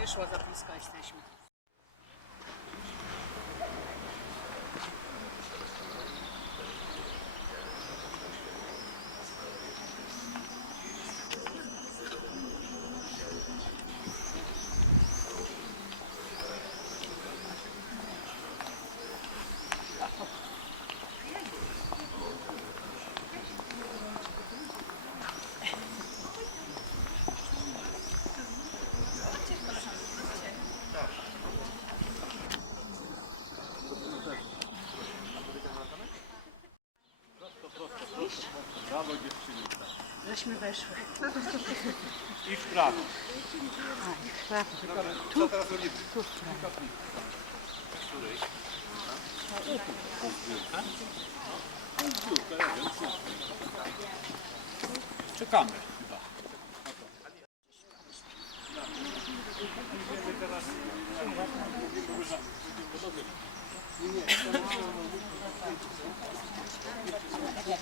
wyszło, za blisko jesteśmy. Weszły. I w prawo. Co teraz robimy? Czekamy chyba.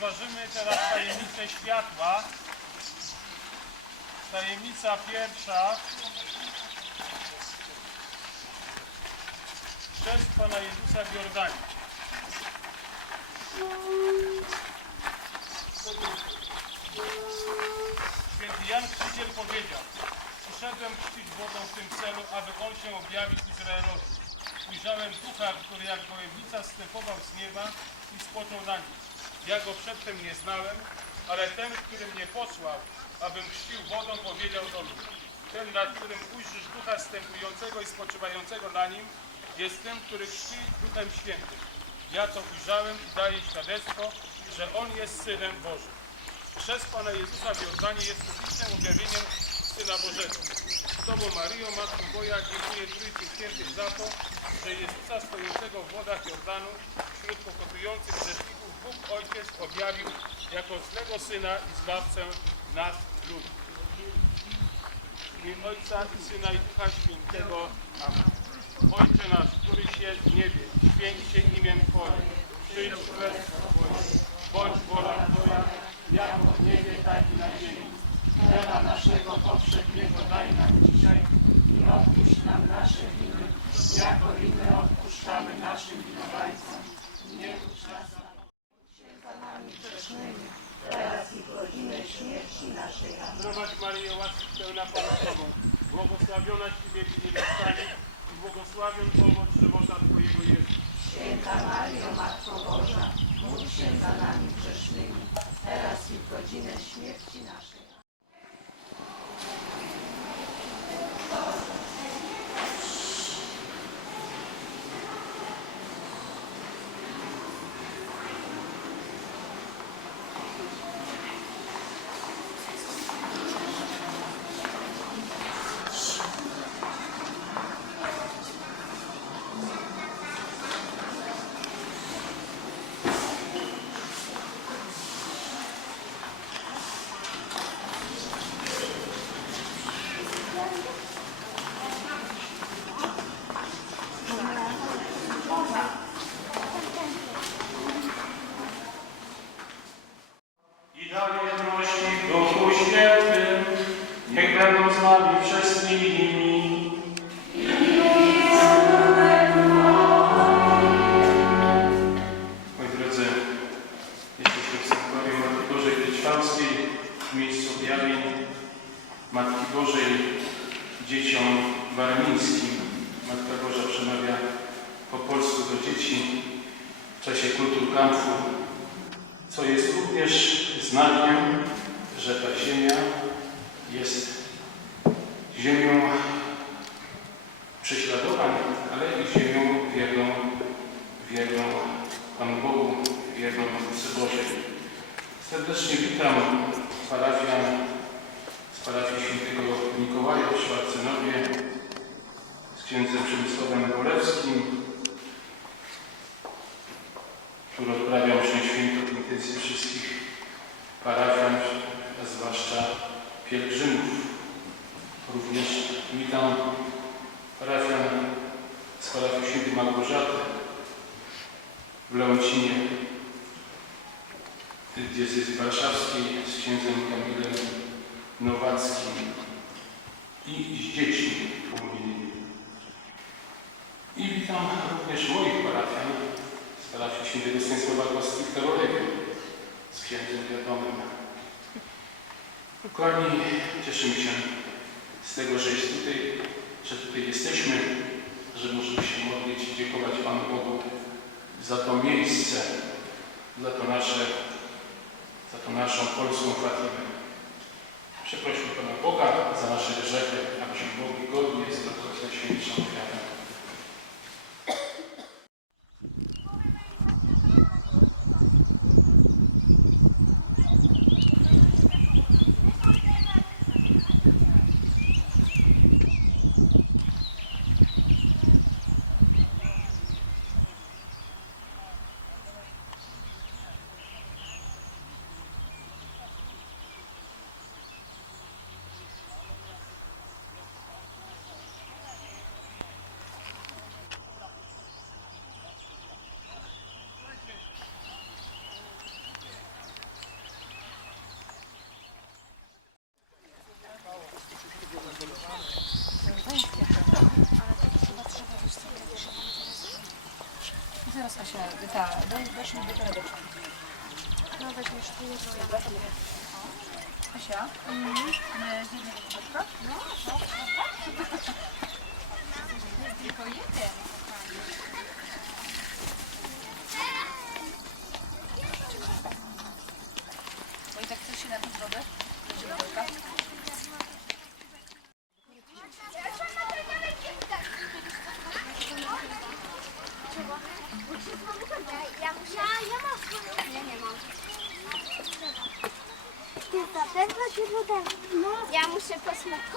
Rozważymy teraz tajemnicę światła. Tajemnica pierwsza. Chrzest Pana Jezusa w Jordanie. Święty Jan Chrzciciel powiedział Przyszedłem chrzcić wodą w tym celu, aby On się objawił Izraelowi. Ujrzałem ducha, który jak gojownica zstępował z nieba i spoczął na nim. Ja go przedtem nie znałem, ale ten, który mnie posłał, abym chrzcił wodą, powiedział do mnie. Ten, nad którym ujrzysz ducha stępującego i spoczywającego na nim, jest tym, który chrzci Duchem Świętym. Ja to ujrzałem i daję świadectwo, że On jest Synem Bożym. Przez Pana Jezusa w Jordanie jest publicznym objawieniem Syna Bożego. Tobą, Maryjo, Matko Boja, dziękuję Trójcy Świętych za to, że Jezusa stojącego w wodach Jordanu wśród pokotujących grzeszników Bóg Ojciec objawił jako złego Syna i Zbawcę nas ludzi. W imię Ojca i Syna i Ducha Świętego. Amen. Ojcze nasz, któryś jest w niebie, święć się imię Twoje. Przyjdź królestwo Twoje. Bądź wola Twoja, jako w niebie, tak i na ziemi. Chleba naszego powszedniego daj nam dzisiaj i odpuść nam nasze winy, jako i my odpuszczamy naszym winowajcom. Nie ucz nas na Święta nami grzesznymi, teraz i w godzinę śmierci naszej. Amen. Zdrowaś Maryjo, łaski pełna Pan z Tobą, błogosławionaś Ty między niewiastami i błogosławion owoc żywota Twojego Jezus. Święta Maryjo, Matko Boża, módl się za nami grzesznymi, teraz i w godzinę śmierci naszej. Kulturkampu co jest również znakiem, że ta ziemia jest ziemią prześladowań, ale i ziemią wierną, wierną Panu Bogu, wierną Bożej. Serdecznie witam para z tego, że, jest tutaj, że tutaj jesteśmy, że możemy się modlić i dziękować Panu Bogu za to miejsce, za to nasze, za tą naszą polską Fatimę. Przeprośmy Pana Boga za nasze grzechy, abyśmy mogli godnie zwracać Najświętszą ofiarę. Asia, ta, weźmy do torebeczki. No weźmiesz tu jedną Asia? Mhm. Z jednego kubeczka? No, Tylko jeden. Bo i tak chcesz się na tą drogę? Ja muszę... Ja, ja mam. Ja nie mam. Pewno się. No. Ja muszę posmakować.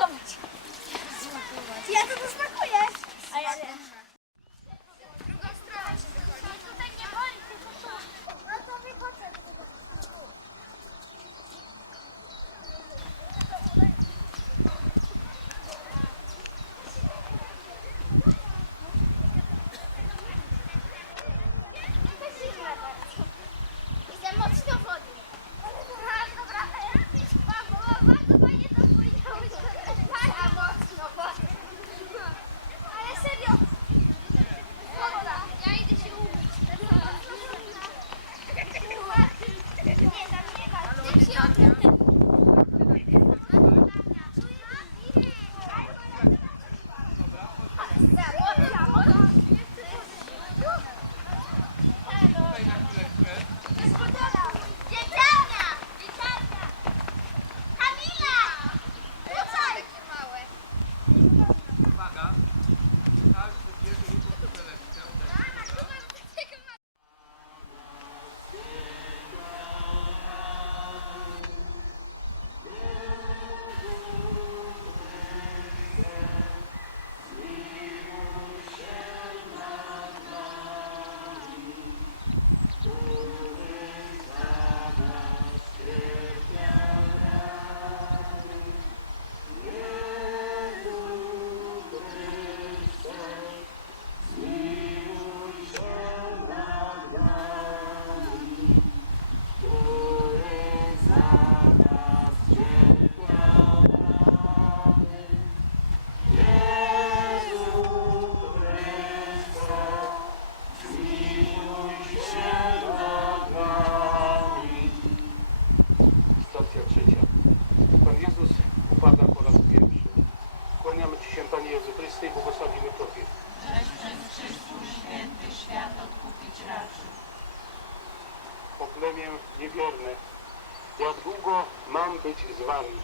Być z Wami?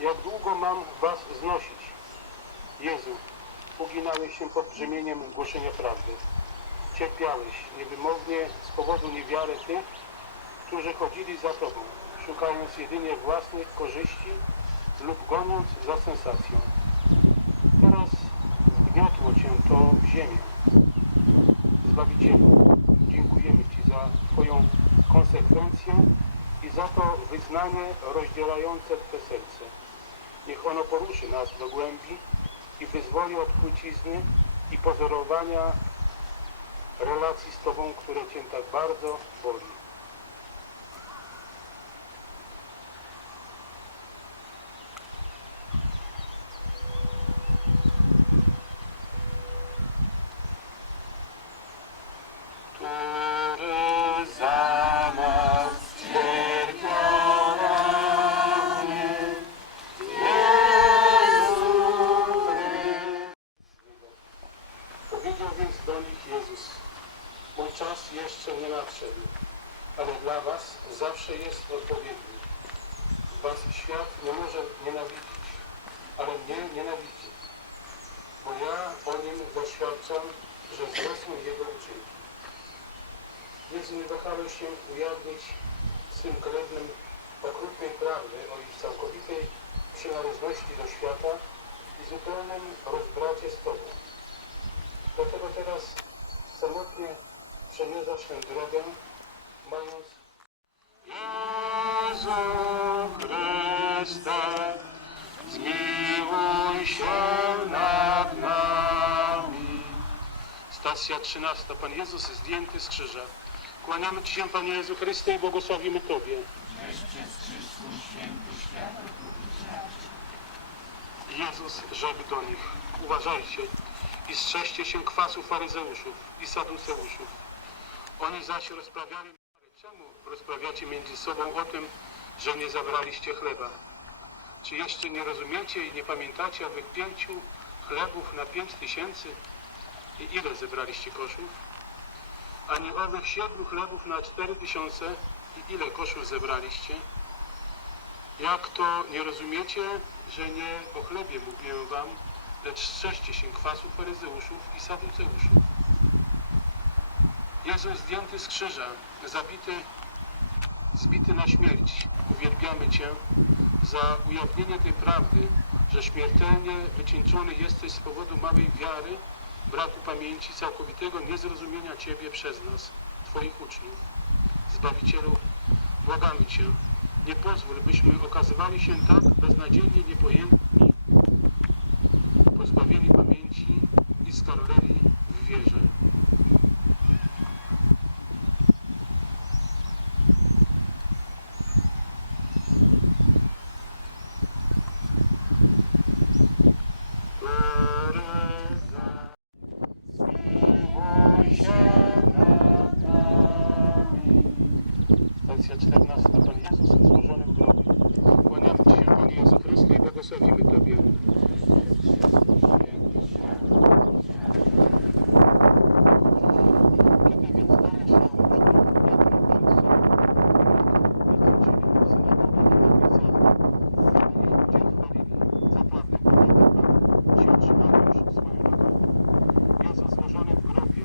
Jak długo mam Was znosić? Jezu, uginałeś się pod brzemieniem głoszenia prawdy. Cierpiałeś niewymownie z powodu niewiary tych, którzy chodzili za Tobą, szukając jedynie własnych korzyści, lub goniąc za sensacją. Teraz wgniotło Cię to w ziemię. Zbawicielu, dziękujemy Ci za Twoją konsekwencję i za to wyznanie rozdzielające Twe serce. Niech ono poruszy nas do głębi i wyzwoli od płcizny i pozorowania relacji z Tobą, które Cię tak bardzo boli. Który za nas cierpiał rany, Powiedział więc do nich Jezus, mój czas jeszcze nie nadszedł, ale dla was zawsze jest odpowiedni. Was świat nie może nienawidzić, ale mnie nienawidzi, bo ja o nim zaświadczam, że są jego uczynki. Więc nie wahałem się ujawnić swym krewnym okrutnej prawdy o ich całkowitej przynależności do świata i zupełnym rozbracie z Tobą. Dlatego teraz samotnie przemierzasz tę drogę, mając Jezu Chryste, zmiłuj się nad nami. Stacja 13. Pan Jezus zdjęty z krzyża. Kłaniamy Ci się, Panie Jezu Chryste, i błogosławimy Tobie. Jezus rzekł do nich, uważajcie i strzeżcie się kwasu faryzeuszów i saduceuszów. Oni zaś rozprawiali, czemu rozprawiacie między sobą o tym, że nie zabraliście chleba? Czy jeszcze nie rozumiecie i nie pamiętacie owych pięciu chlebów na pięć tysięcy? I ile zebraliście koszów? Ani owych siedmiu chlebów na cztery tysiące i ile koszów zebraliście? Jak to nie rozumiecie, że nie o chlebie mówiłem wam, lecz strzeżcie się kwasu faryzeuszów i saduceuszów. Jezus zdjęty z krzyża, zabity, zbity na śmierć. Uwielbiamy Cię za ujawnienie tej prawdy, że śmiertelnie wycieńczony jesteś z powodu małej wiary, braku pamięci, całkowitego niezrozumienia Ciebie przez nas, Twoich uczniów. Zbawicielu, błagamy Cię, nie pozwól, byśmy okazywali się tak beznadziejnie niepojętni, pozbawieni pamięci i skarleli w wierze. Teresa, zmiłuj się nad nami. Stacja 14. Pan Jezus złożony w grobie. Kłaniamy Ci się, Panie Jezu Chryste, i błogosławimy Tobie. Kiedy więc dajesz nam uczniom wiadomo przed sobą, i uczyli w synagogach i na ulicach, aby ich ludzie chwalili, zaprawdę powiadam wam, ci otrzymali już swoją nagrodę. Jezu złożony w grobie,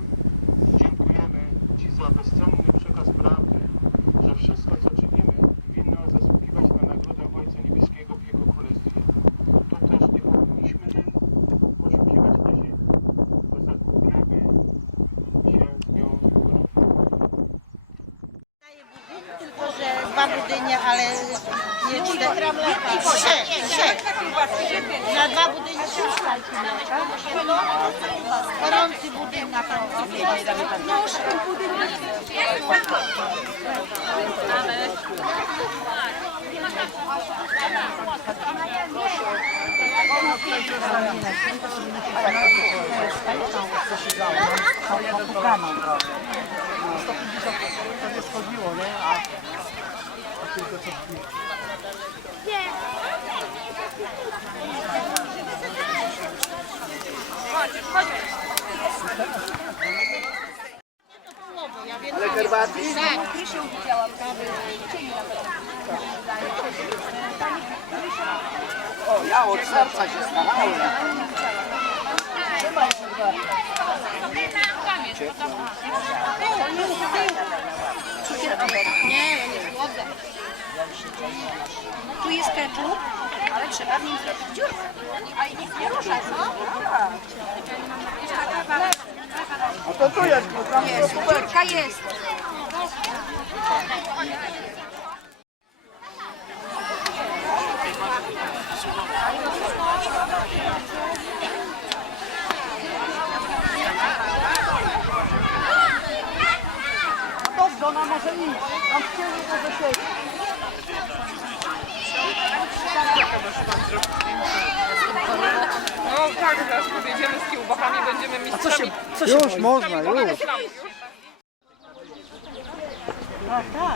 dziękujemy Ci za bezcenny przekaz prawdy, że wszystko, co czynimy, winno zasługiwać na nagrodę Ojca Niebieskiego w Jego Królestwie. To też nie powinniśmy jej poszukiwać na ziemi, bo zagubiemy się z nią w grobie. Tylko, że dwa budynie, ale nie cztery. Trzy, trzy. Na dwa budynie trzy szklanki mleka. Gorący budynek na pewno. No, Ale herbaty? Tak. Krysię widziałam, na pewno. O, ja od serca się starałem. Nie, nie, nie, Tu jest ketchup, ale trzeba w nim zrobić dziurkę. A i nikt nie rusza, co? A to tu jest, bo tam Jest, dziurka jest. ona może iść. Tam w cieniu może siedzieć. No tak, zaraz podjedziemy z kiełbachami, będziemy mistrzami. Już można, już. Już Solo,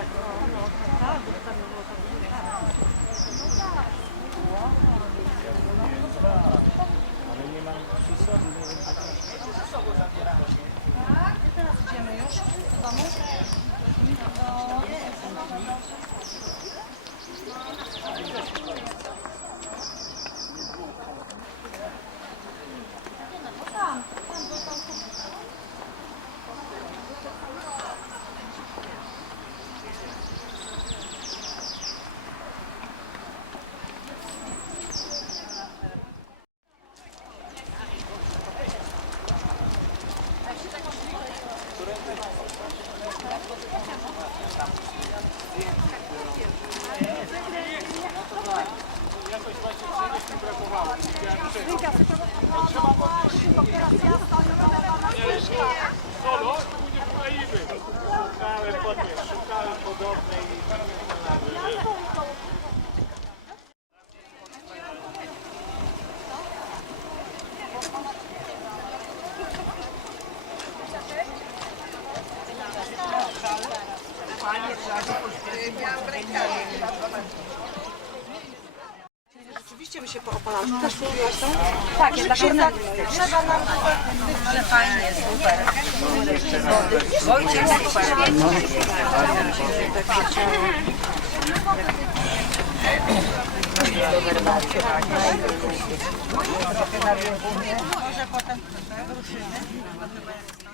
Rzeczywiście my się poopalamy. Też mówiłaś to? Tak, jednak trzeba, trzeba nam Ale fajnie, super. Wojciech, super. Może potem ruszymy.